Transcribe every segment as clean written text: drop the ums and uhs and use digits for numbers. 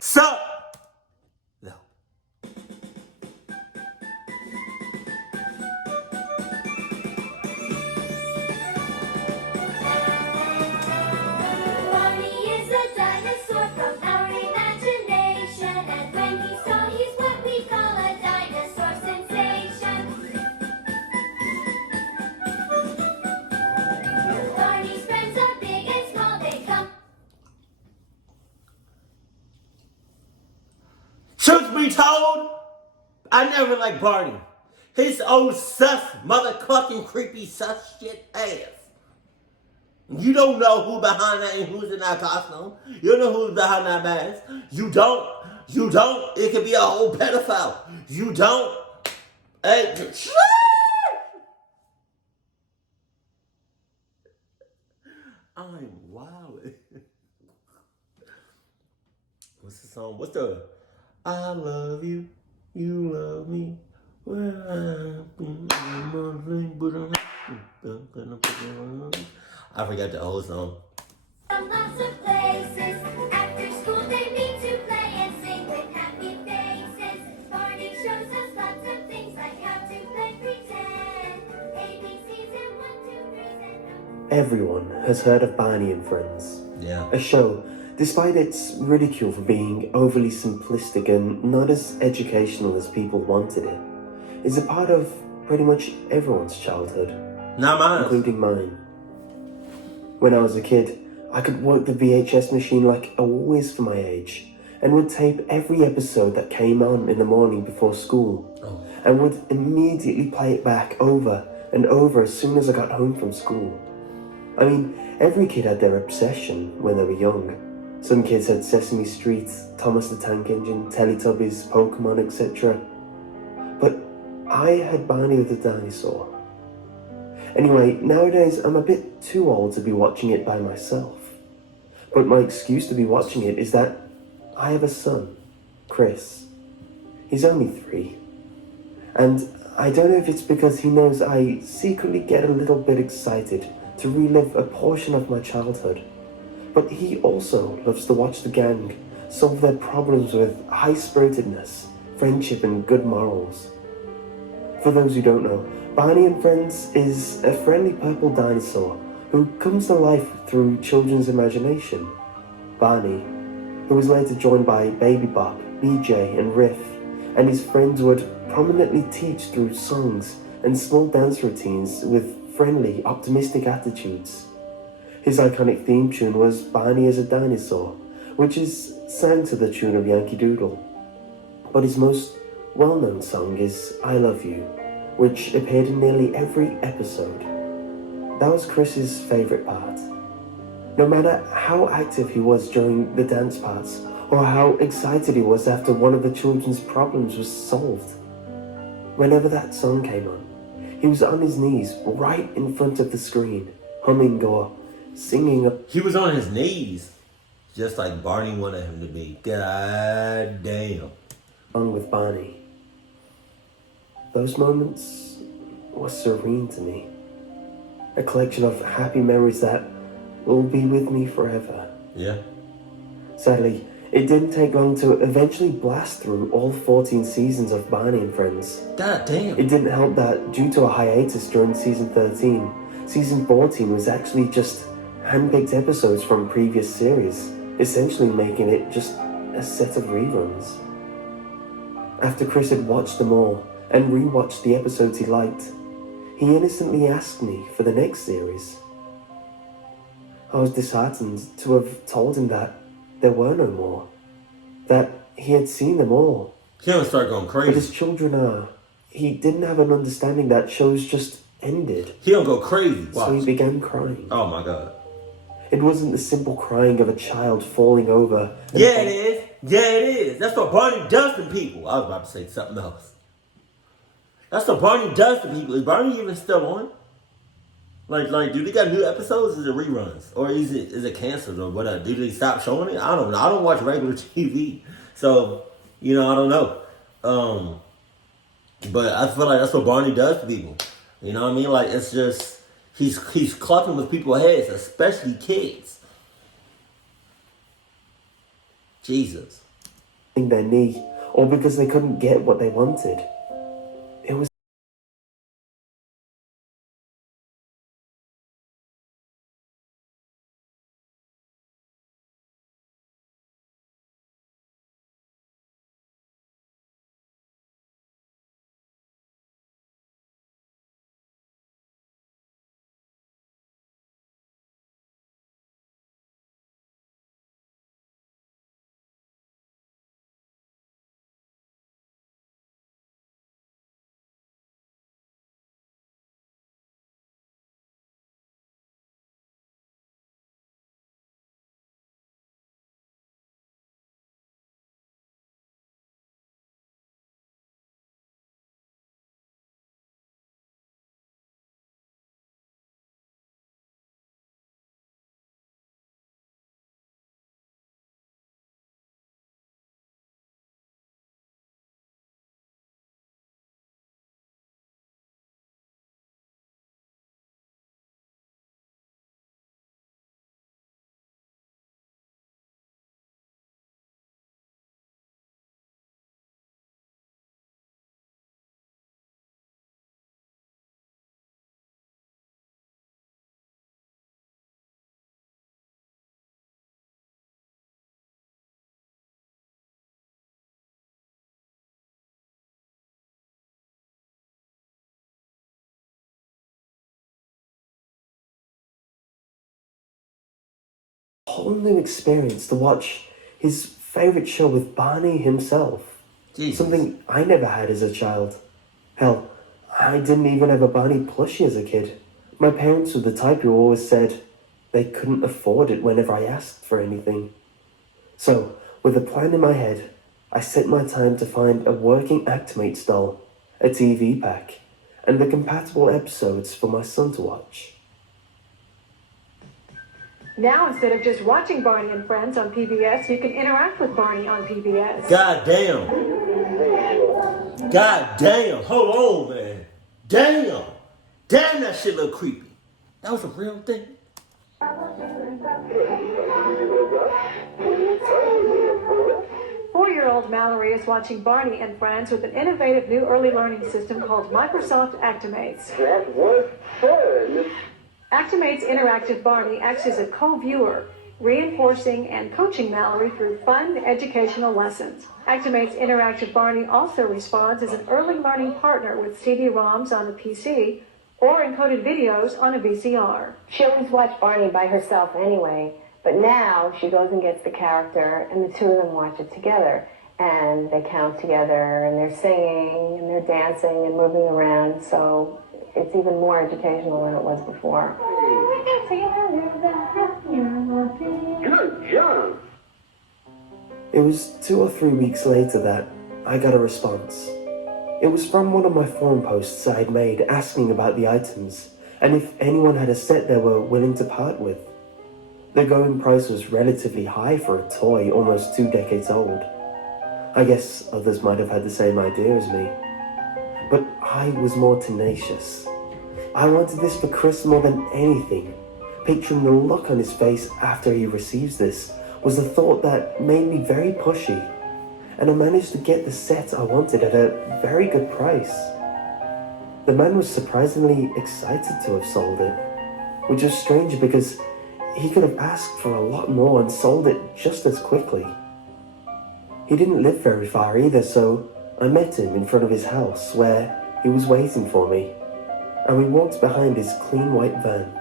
Sup? No. Barney is a dinosaur from our imagination, and when he's tall, he's what we call a dinosaur sensation. Barney's friends are big and small, they come. Truth be told, I never liked Barney. His old sus, motherfucking creepy sus shit ass. You don't know who behind that and who's in that costume. You don't know who's behind that mask. You don't. It could be a whole pedophile. You don't. Hey, I'm wild. What's the song? What's the I love you, you love me. I forgot the whole song. From lots of places. After school they meet to play and sing with happy faces. Barney shows us lots of things like how to play pretend. ABCs and 1, 2, 3 and Everyone has heard of Barney and Friends. Yeah. A show, despite its ridicule for being overly simplistic and not as educational as people wanted it, is a part of pretty much everyone's childhood, Not mine. including mine. When I was a kid, I could work the VHS machine like a whiz for my age, and would tape every episode that came on in the morning before school, and would immediately play it back over and over as soon as I got home from school. I mean, every kid had their obsession when they were young. Some kids had Sesame Street, Thomas the Tank Engine, Teletubbies, Pokemon, etc. But I had Barney the Dinosaur. Anyway, nowadays I'm a bit too old to be watching it by myself. But my excuse to be watching it is that I have a son, Chris. He's only 3. And I don't know if it's because he knows I secretly get a little bit excited to relive a portion of my childhood. But he also loves to watch the gang solve their problems with high-spiritedness, friendship, and good morals. For those who don't know, Barney and Friends is a friendly purple dinosaur who comes to life through children's imagination. Barney, who was later joined by Baby Bop, BJ, and Riff, and his friends would prominently teach through songs and small dance routines with friendly, optimistic attitudes. His iconic theme tune was Barney as a Dinosaur, which is sang to the tune of Yankee Doodle. But his most well-known song is I Love You, which appeared in nearly every episode. That was Chris's favourite part. No matter how active he was during the dance parts, or how excited he was after one of the children's problems was solved, whenever that song came on, he was on his knees right in front of the screen, humming or singing a He was on his knees, just like Barney wanted him to be. God damn. song with Barney. Those moments were serene to me. A collection of happy memories that will be with me forever. Yeah. Sadly, it didn't take long to eventually blast through all 14 seasons of Barney and Friends. God damn. It didn't help that due to a hiatus during season 13, season 14 was actually just hand-picked episodes from previous series, essentially making it just a set of reruns. After Chris had watched them all and rewatched the episodes he liked, he innocently asked me for the next series. I was disheartened to have told him that there were no more, that he had seen them all. He don't start going But as crazy. children are, he didn't have an understanding that shows just ended, He don't go crazy. so he Watch. began crying. Oh my god. It wasn't the simple crying of a child falling over. and- Yeah, it is. Yeah, it is. That's what Barney does to people. I was about to say something else. That's what Barney does to people. Is Barney even still on? Like, do they got new episodes? Or is it reruns, or is it canceled or whatever? Do they stop showing it? I don't know. I don't watch regular TV, so I don't know. But I feel like that's what Barney does to people. You know what I mean? Like, it's just he's clucking with people's heads, especially kids. Jesus. their knee or because they couldn't get what they wanted. It was a whole new experience to watch his favorite show with Barney himself. Jesus. Something I never had as a child. Hell, I didn't even have a Barney plushie as a kid. My parents were the type who always said they couldn't afford it whenever I asked for anything. So, with a plan in my head, I set my time to find a working Actimates doll, a TV pack, and the compatible episodes for my son to watch. Now, instead of just watching Barney and Friends on PBS, you can interact with Barney on PBS. God damn. God damn. Hold on, man. Damn. Damn, that shit look creepy. That was a real thing. 4-year-old Mallory is watching Barney and Friends with an innovative new early learning system called Microsoft Actimates. That was fun. Actimates Interactive Barney acts as a co-viewer, reinforcing and coaching Mallory through fun educational lessons. Actimates Interactive Barney also responds as an early learning partner with CD-ROMs on a PC or encoded videos on a VCR. She always watched Barney by herself anyway, but now she goes and gets the character, and the two of them watch it together. And they count together, and they're singing, and they're dancing and moving around, so it's even more educational than it was before. Good job. It was 2 or 3 weeks later that I got a response. It was from one of my forum posts I had made asking about the items and if anyone had a set they were willing to part with. The going price was relatively high for a toy almost 2 decades old. I guess others might have had the same idea as me. But I was more tenacious. I wanted this for Chris more than anything. Picturing the look on his face after he receives this was a thought that made me very pushy. And I managed to get the set I wanted at a very good price. The man was surprisingly excited to have sold it, which was strange because he could have asked for a lot more and sold it just as quickly. He didn't live very far either, so I met him in front of his house where he was waiting for me, and we walked behind his clean white van.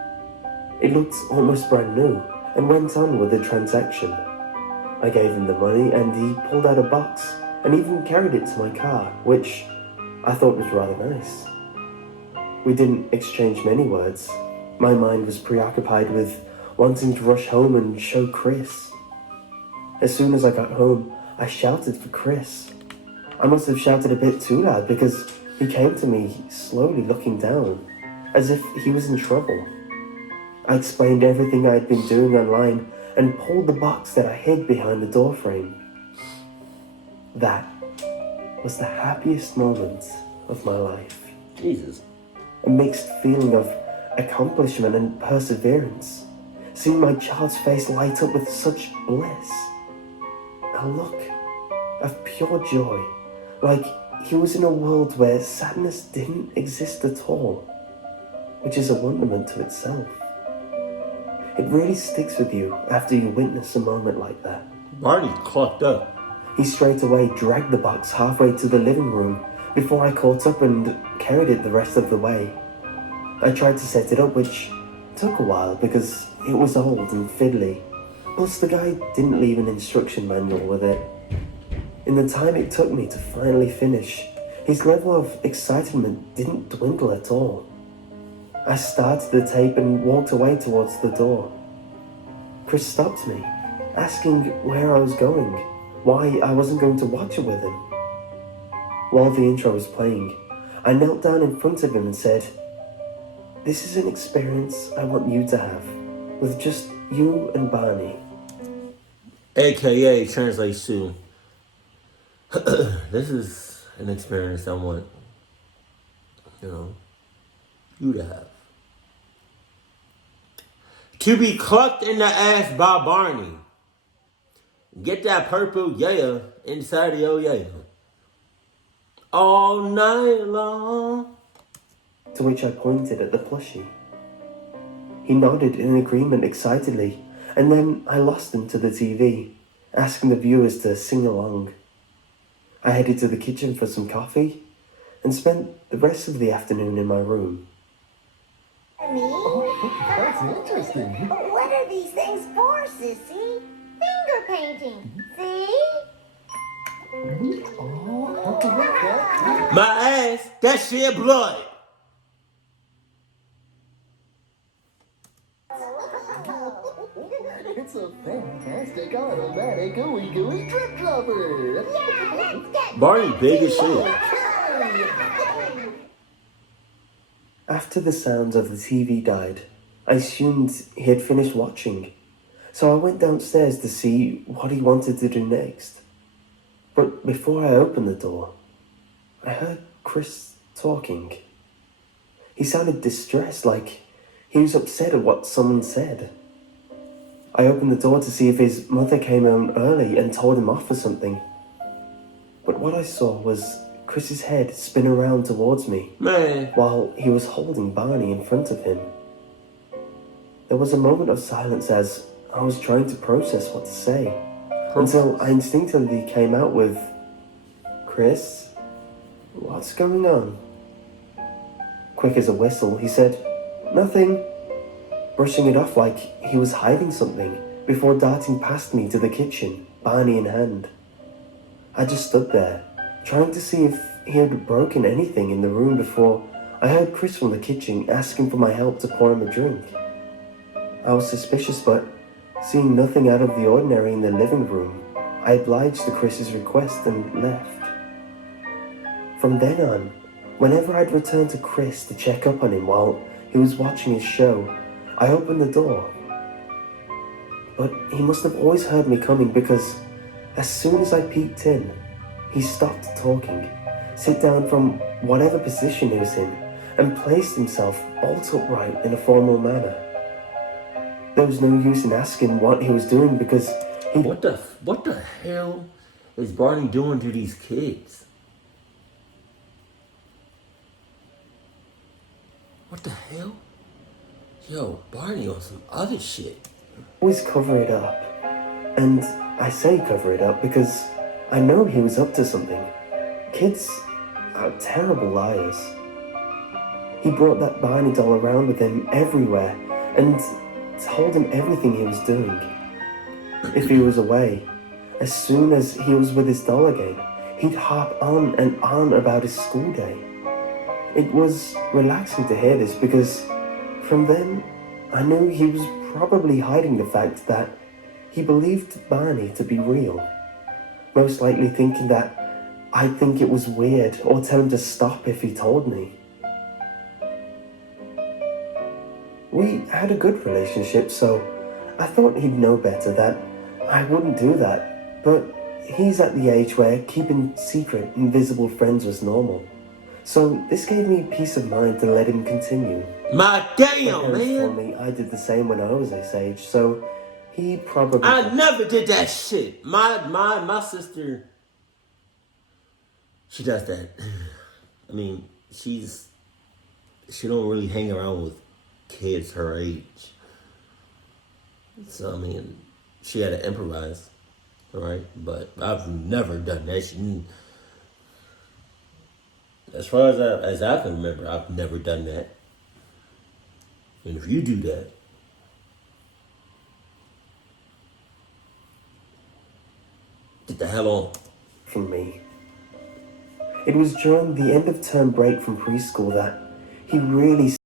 It looked almost brand new and went on with the transaction. I gave him the money and he pulled out a box and even carried it to my car, which I thought was rather nice. We didn't exchange many words. My mind was preoccupied with wanting to rush home and show Chris. As soon as I got home, I shouted for Chris. I must have shouted a bit too loud because he came to me slowly looking down, as if he was in trouble. I explained everything I had been doing online and pulled the box that I hid behind the doorframe. That was the happiest moment of my life. Jesus. A mixed feeling of accomplishment and perseverance. Seeing my child's face light up with such bliss. A look of pure joy, like he was in a world where sadness didn't exist at all, which is a wonderment to itself. It really sticks with you after you witness a moment like that. Barney clucked up. He straight away dragged the box halfway to the living room before I caught up and carried it the rest of the way. I tried to set it up, which took a while because it was old and fiddly. Plus the guy didn't leave an instruction manual with it. In the time it took me to finally finish, his level of excitement didn't dwindle at all. I started the tape and walked away towards the door. Chris stopped me, asking where I was going, why I wasn't going to watch it with him. While the intro was playing, I knelt down in front of him and said, "This is an experience I want you to have, with just you and Barney." AKA translates to, this is an experience I want, you to have. To be clucked in the ass by Barney. Get that purple yeah inside of your yeah. All night long. To which I pointed at the plushie. He nodded in agreement excitedly, and then I lost him to the TV, asking the viewers to sing along. I headed to the kitchen for some coffee, and spent the rest of the afternoon in my room. Me? That's interesting. What are these things for, Sissy? Finger painting. See? Oh, look at that. My ass, that shit blood. It's a fantastic automatic ooey-gooey trick dropper. Yeah, let's get Barney big as shit. After the sounds of the TV died, I assumed he had finished watching, so I went downstairs to see what he wanted to do next. But before I opened the door, I heard Chris talking. He sounded distressed, like he was upset at what someone said. I opened the door to see if his mother came home early and told him off for something. But what I saw was Chris's head spin around towards me, Man. while he was holding Barney in front of him. There was a moment of silence as I was trying to process what to say, until I instinctively came out with, "Chris, what's going on?" Quick as a whistle, he said, "Nothing," brushing it off like he was hiding something before darting past me to the kitchen, Barney in hand. I just stood there, trying to see if he had broken anything in the room before I heard Chris from the kitchen asking for my help to pour him a drink. I was suspicious, but seeing nothing out of the ordinary in the living room, I obliged to Chris's request and left. From then on, whenever I'd return to Chris to check up on him while he was watching his show, I opened the door. But he must have always heard me coming because as soon as I peeked in, he stopped talking, sit down from whatever position he was in, and placed himself bolt upright in a formal manner. There was no use in asking what he was doing because he... What the hell is Barney doing to these kids? What the hell? Yo, Barney on some other shit. always cover it up. And I say cover it up because I know he was up to something. Kids are terrible liars. He brought that Barney doll around with him everywhere and told him everything he was doing. If he was away, as soon as he was with his doll again, he'd harp on and on about his school day. It was relaxing to hear this because from then I knew he was probably hiding the fact that he believed Barney to be real. Most likely thinking that I'd think it was weird or tell him to stop if he told me. We had a good relationship, so I thought he'd know better that I wouldn't do that, but he's at the age where keeping secret, invisible friends was normal. So this gave me peace of mind to let him continue. My My damn, parents told man. me I did the same when I was this age, so he probably... I never did that shit. My sister she does that. I mean, she don't really hang around with kids her age. So, I mean, she had to improvise, right? But I've never done that. As far as I can remember, I've never done that. And if you do that, get the hell on. From me. It was during the end of term break from preschool that he really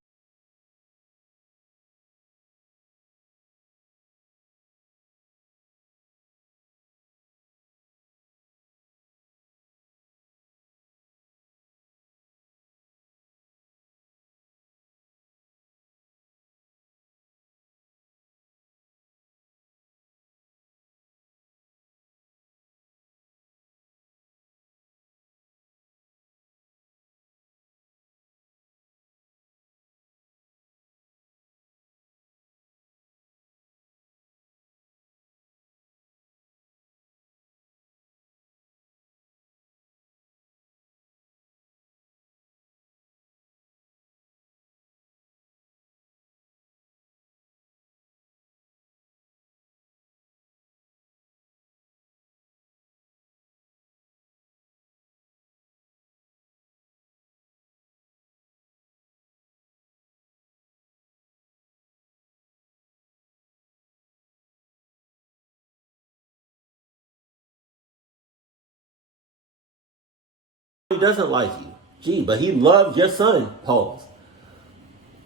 He doesn't like you. Gee, but he loves your son, Pause.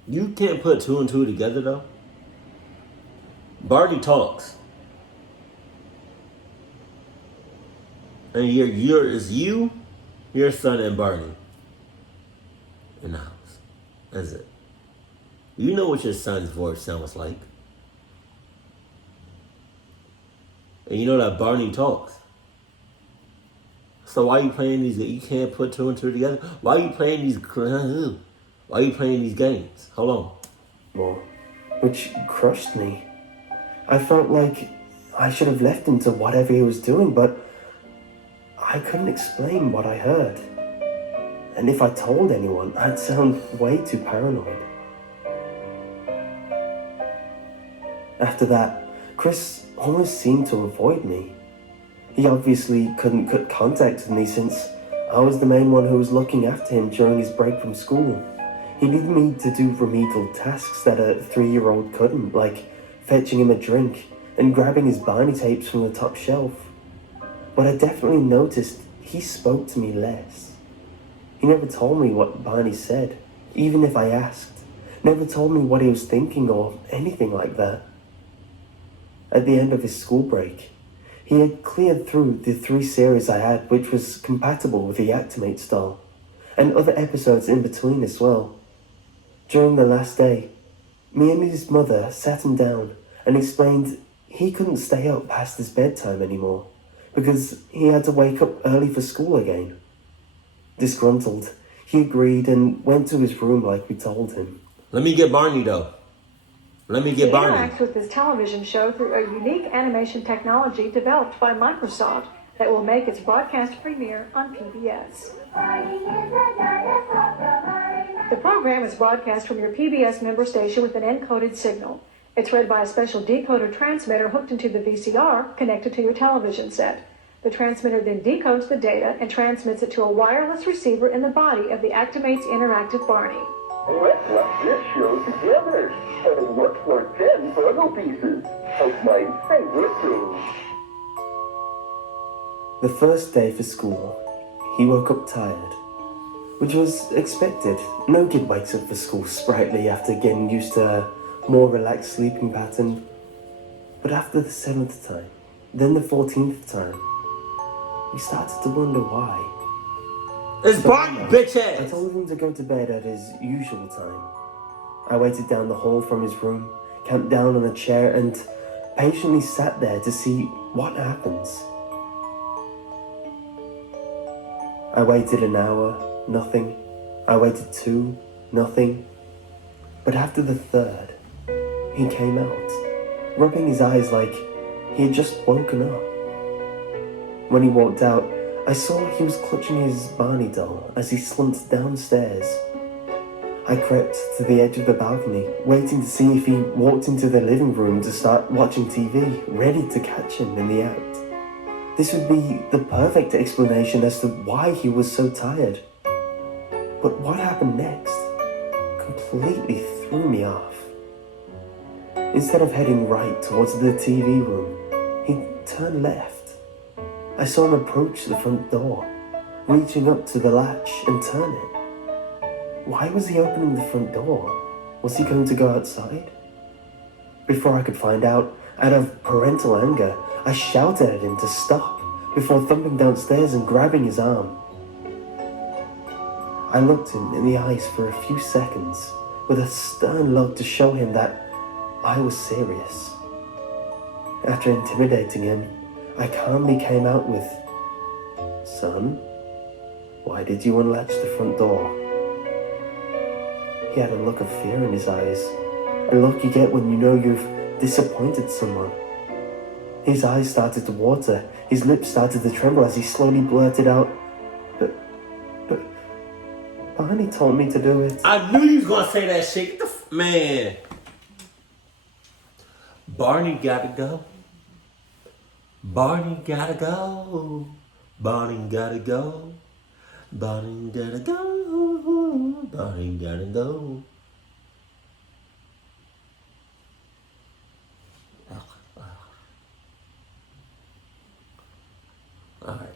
You can't put two and two together, though. Barney talks. And it's you, your son, and Barney in the house. That's it. You know what your son's voice sounds like. And you know that Barney talks. So why are you playing these? You can't put two and two together. Why are you playing these? Why are you playing these games? Hold on. more, which crushed me. I felt like I should have left him to whatever he was doing, but I couldn't explain what I heard. And if I told anyone, I'd sound way too paranoid. After that, Chris almost seemed to avoid me. He obviously couldn't cut contact with me since I was the main one who was looking after him during his break from school. He needed me to do remedial tasks that a 3-year-old couldn't, like fetching him a drink and grabbing his Barney tapes from the top shelf. But I definitely noticed he spoke to me less. He never told me what Barney said, even if I asked. Never told me what he was thinking or anything like that. At the end of his school break, he had cleared through the 3 series I had, which was compatible with the Actimate style, and other episodes in between as well. During the last day, me and his mother sat him down and explained he couldn't stay up past his bedtime anymore because he had to wake up early for school again. Disgruntled, he agreed and went to his room like we told him. Let me get Barney, though. Let me get Barney. He interacts with this television show through a unique animation technology developed by Microsoft that will make its broadcast premiere on PBS. The program is broadcast from your PBS member station with an encoded signal. It's read by a special decoder transmitter hooked into the VCR connected to your television set. The transmitter then decodes the data and transmits it to a wireless receiver in the body of the Actimate's interactive Barney. Let's watch this show together and look for 10 puzzle pieces of my favorite things. The first day for school, he woke up tired, which was expected. No kid wakes up for school sprightly after getting used to a more relaxed sleeping pattern. But after the 7th time, then the 14th time, we started to wonder why. It's Barney, bitch I ass. told him to go to bed at his usual time. I waited down the hall from his room, camped down on a chair, and patiently sat there to see what happens. I waited an hour, nothing. I waited 2, nothing. But after the 3rd, he came out, rubbing his eyes like he had just woken up. When he walked out, I saw he was clutching his Barney doll as he slumped downstairs. I crept to the edge of the balcony, waiting to see if he walked into the living room to start watching TV, ready to catch him in the act. This would be the perfect explanation as to why he was so tired. But what happened next completely threw me off. Instead of heading right towards the TV room, he turned left. I saw him approach the front door, reaching up to the latch and turn it. Why was he opening the front door? Was he going to go outside? Before I could find out, out of parental anger, I shouted at him to stop before thumping downstairs and grabbing his arm. I looked him in the eyes for a few seconds with a stern look to show him that I was serious. After intimidating him, I calmly came out with, "Son, why did you unlatch the front door?" He had a look of fear in his eyes, a look you get when you know you've disappointed someone. His eyes started to water, his lips started to tremble as he slowly blurted out, But Barney told me to do it." I knew you was gonna say that shit. Get the man. Barney gotta go. Barney gotta go. Barney gotta go. Barney gotta go. Barney gotta go. Alright.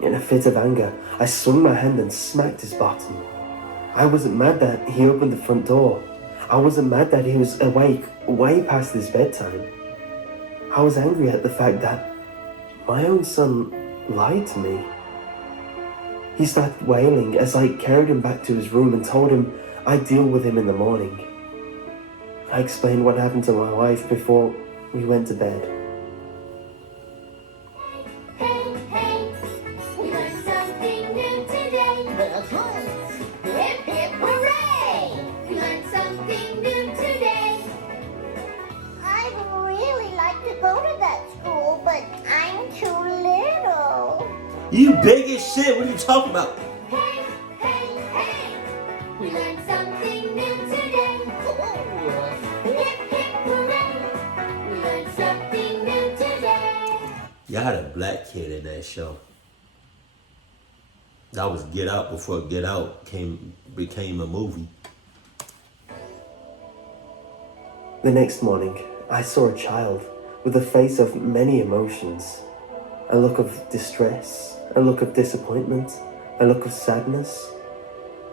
In a fit of anger, I swung my hand and smacked his bottom. I wasn't mad that he opened the front door. I wasn't mad that he was awake way past his bedtime. I was angry at the fact that my own son lied to me. He started wailing as I carried him back to his room and told him I'd deal with him in the morning. I explained what happened to my wife before we went to bed. Hey, hey, we learned something new today. That's right. Hip, hip, hooray! We learned something new today. I'd really like to go to that school, but I'm too little. You big as shit. What are you talking about? Hey, hey, hey, we learned something new today. Hip, hip, hooray! We learned something new today. Y'all had a black kid in that show. That was Get Out before Get Out became a movie. The next morning, I saw a child with a face of many emotions. A look of distress, a look of disappointment, a look of sadness,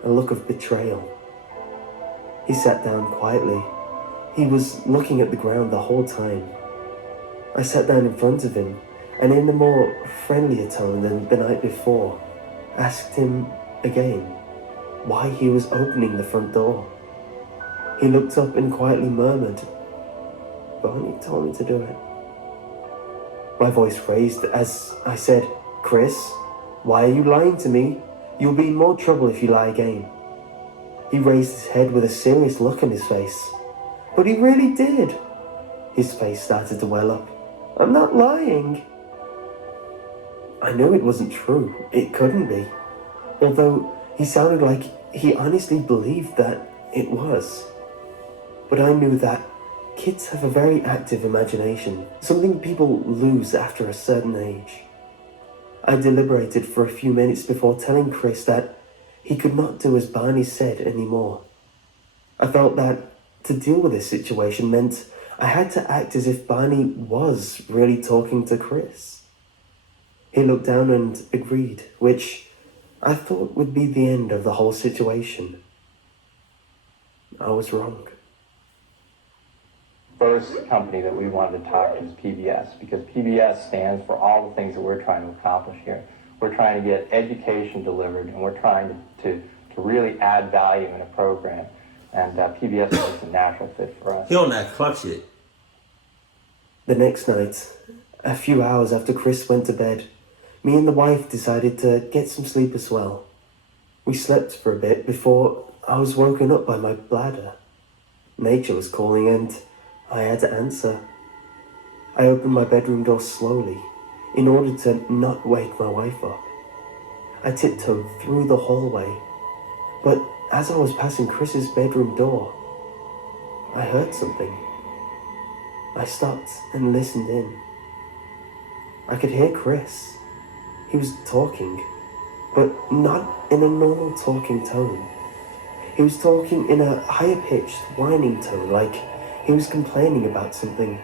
a look of betrayal. He sat down quietly. He was looking at the ground the whole time. I sat down in front of him and in a more friendlier tone than the night before, asked him again why he was opening the front door. He looked up and quietly murmured, "Barney told me to do it." My voice raised as I said, "Chris, why are you lying to me? You'll be in more trouble if you lie again." He raised his head with a serious look on his face. But he really did. His face started to well up. "I'm not lying." I knew it wasn't true. It couldn't be. Although he sounded like he honestly believed that it was. But I knew that kids have a very active imagination, something people lose after a certain age. I deliberated for a few minutes before telling Chris that he could not do as Barney said anymore. I felt that to deal with this situation meant I had to act as if Barney was really talking to Chris. He looked down and agreed, which I thought would be the end of the whole situation. I was wrong. First company that we wanted to talk to is PBS, because PBS stands for all the things that we're trying to accomplish here. We're trying to get education delivered, and we're trying to really add value in a program. And PBS is a natural fit for us. He on that club shit. The next night, a few hours after Chris went to bed, me and the wife decided to get some sleep as well. We slept for a bit before I was woken up by my bladder. Nature was calling and I had to answer. I opened my bedroom door slowly. in order to not wake my wife up. I tiptoed through the hallway, but as I was passing Chris's bedroom door, I heard something. I stopped and listened in. I could hear Chris. He was talking, but not in a normal talking tone. He was talking in a higher-pitched, whining tone, like he was complaining about something.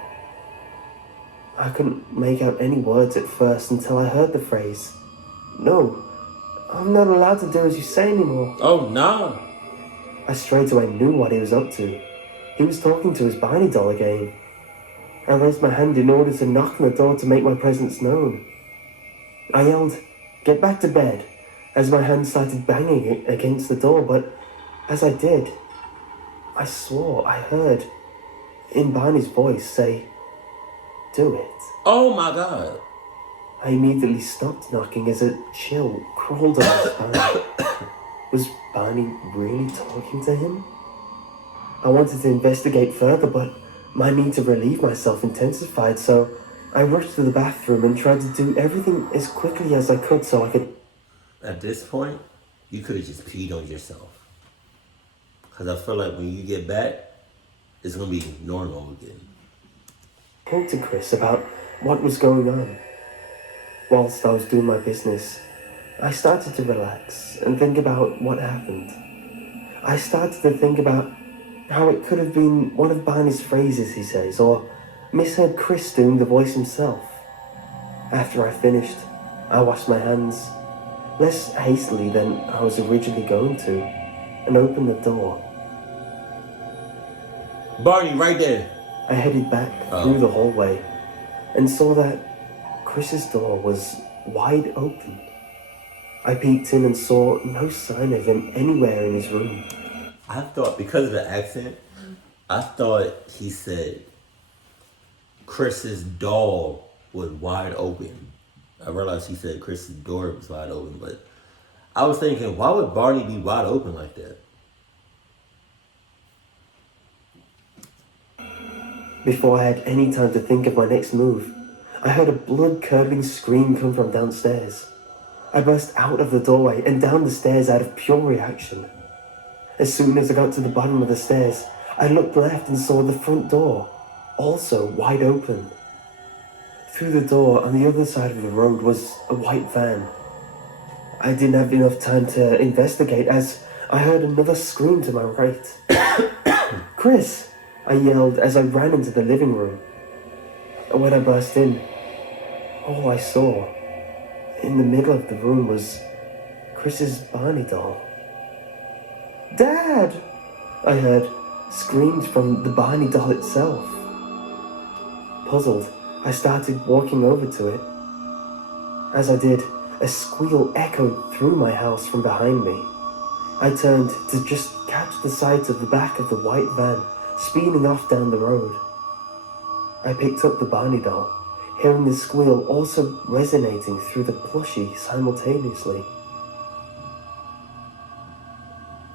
I couldn't make out any words at first until I heard the phrase, "No, I'm not allowed to do as you say anymore." Oh, no. I straight away knew what he was up to. He was talking to his Barney doll again. I raised my hand in order to knock on the door to make my presence known. I yelled, "Get back to bed," as my hand started banging against the door, but as I did, I swore I heard, in Barney's voice, say, "Do it." Oh, my God. I immediately stopped knocking as a chill crawled up my spine. Was Barney really talking to him? I wanted to investigate further, but my need to relieve myself intensified, so I rushed to the bathroom and tried to do everything as quickly as I could so I could... At this point, you could have just peed on yourself. Because I feel like when you get back, it's going to be normal again. talk to Chris about what was going on. Whilst I was doing my business, I started to relax and think about what happened. I started to think about how it could have been one of Barney's phrases he says, or misheard Chris doing the voice himself. After I finished, I washed my hands, less hastily than I was originally going to, and opened the door. Barney, right there. I headed back through the hallway and saw that Chris's door was wide open. I peeked in and saw no sign of him anywhere in his room. I thought, because of the accent, I thought he said Chris's door was wide open. I realized he said Chris's door was wide open, but I was thinking, why would Barney be wide open like that? Before I had any time to think of my next move, I heard a blood-curdling scream come from downstairs. I burst out of the doorway and down the stairs out of pure reaction. As soon as I got to the bottom of the stairs, I looked left and saw the front door, also wide open. Through the door on the other side of the road was a white van. I didn't have enough time to investigate as I heard another scream to my right. "Chris!" I yelled as I ran into the living room. When I burst in, all I saw in the middle of the room was Chris's Barney doll. "Dad!" I heard, screamed from the Barney doll itself. Puzzled, I started walking over to it. As I did, a squeal echoed through my house from behind me. I turned to just catch the sight of the back of the white van speeding off down the road. I picked up the Barney doll, hearing the squeal also resonating through the plushie simultaneously.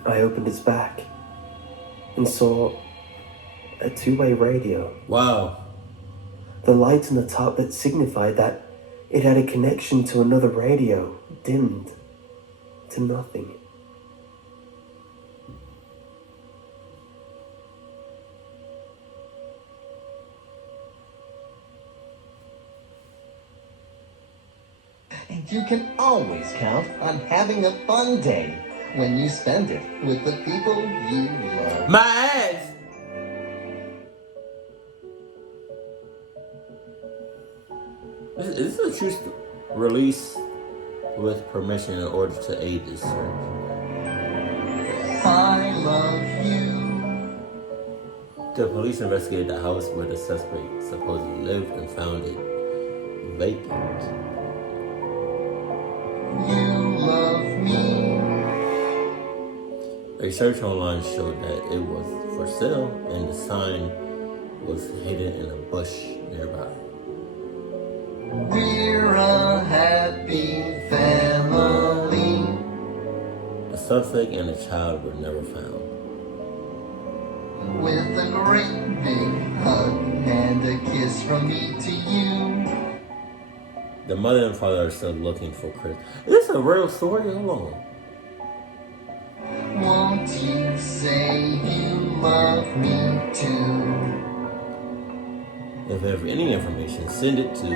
I opened its back and saw a two-way radio. Wow. The light on the top that signified that it had a connection to another radio dimmed to nothing. And you can always count on having a fun day when you spend it with the people you love. My ass! Is this a true release with permission in order to aid this search? I love you. The police investigated the house where the suspect supposedly lived and found it vacant. You love me. A search online showed that it was for sale and the sign was hidden in a bush nearby. We're a happy family. The suspect and the child were never found. With a great big hug and a kiss from me to you. The mother and father are still looking for Chris. Is this a real story? Hold on. Won't you say you love me too? If you have any information, send it to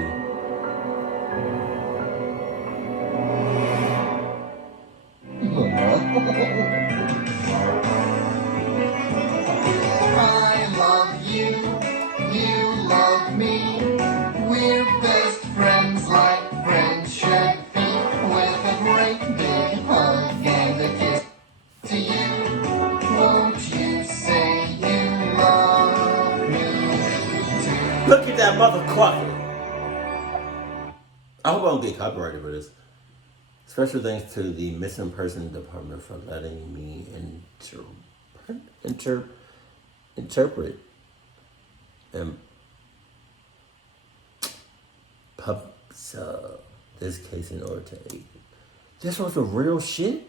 I love you, you love me. We're best friends like friends should be. With a great big hug and a kiss to you. Won't you say you love me too? Look at that motherfucker. I hope I don't get copyrighted for this. Special thanks to the missing person department for letting me interpret and this case in order to aid. This was the real shit?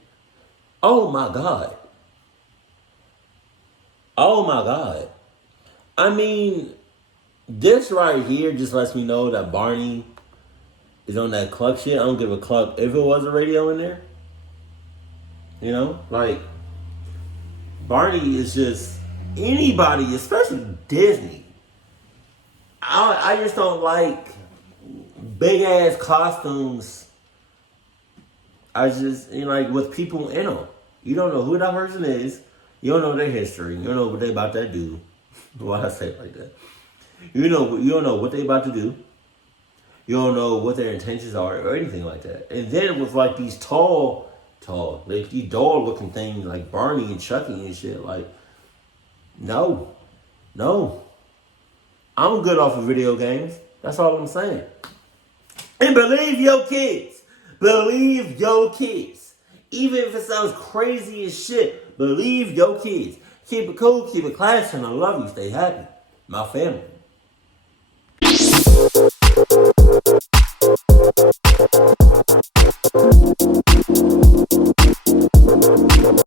Oh my god. Oh my god. I mean, this right here just lets me know that Barney is on that cluck shit. I don't give a cluck if it was a radio in there. You know? Like, Barney is just anybody, especially Disney. I just don't like big ass costumes. I just, you know, like with people in them. You don't know who that person is. You don't know their history. You don't know what they about to do. Why I say it like that? You don't know what they about to do. You don't know what their intentions are or anything like that. And then with like these tall, like these doll looking things like Barney and Chucky and shit, like, no. I'm good off of video games. That's all I'm saying. And believe your kids. Believe your kids. Even if it sounds crazy as shit, believe your kids. Keep it cool, keep it classy, and I love you. Stay happy. My family.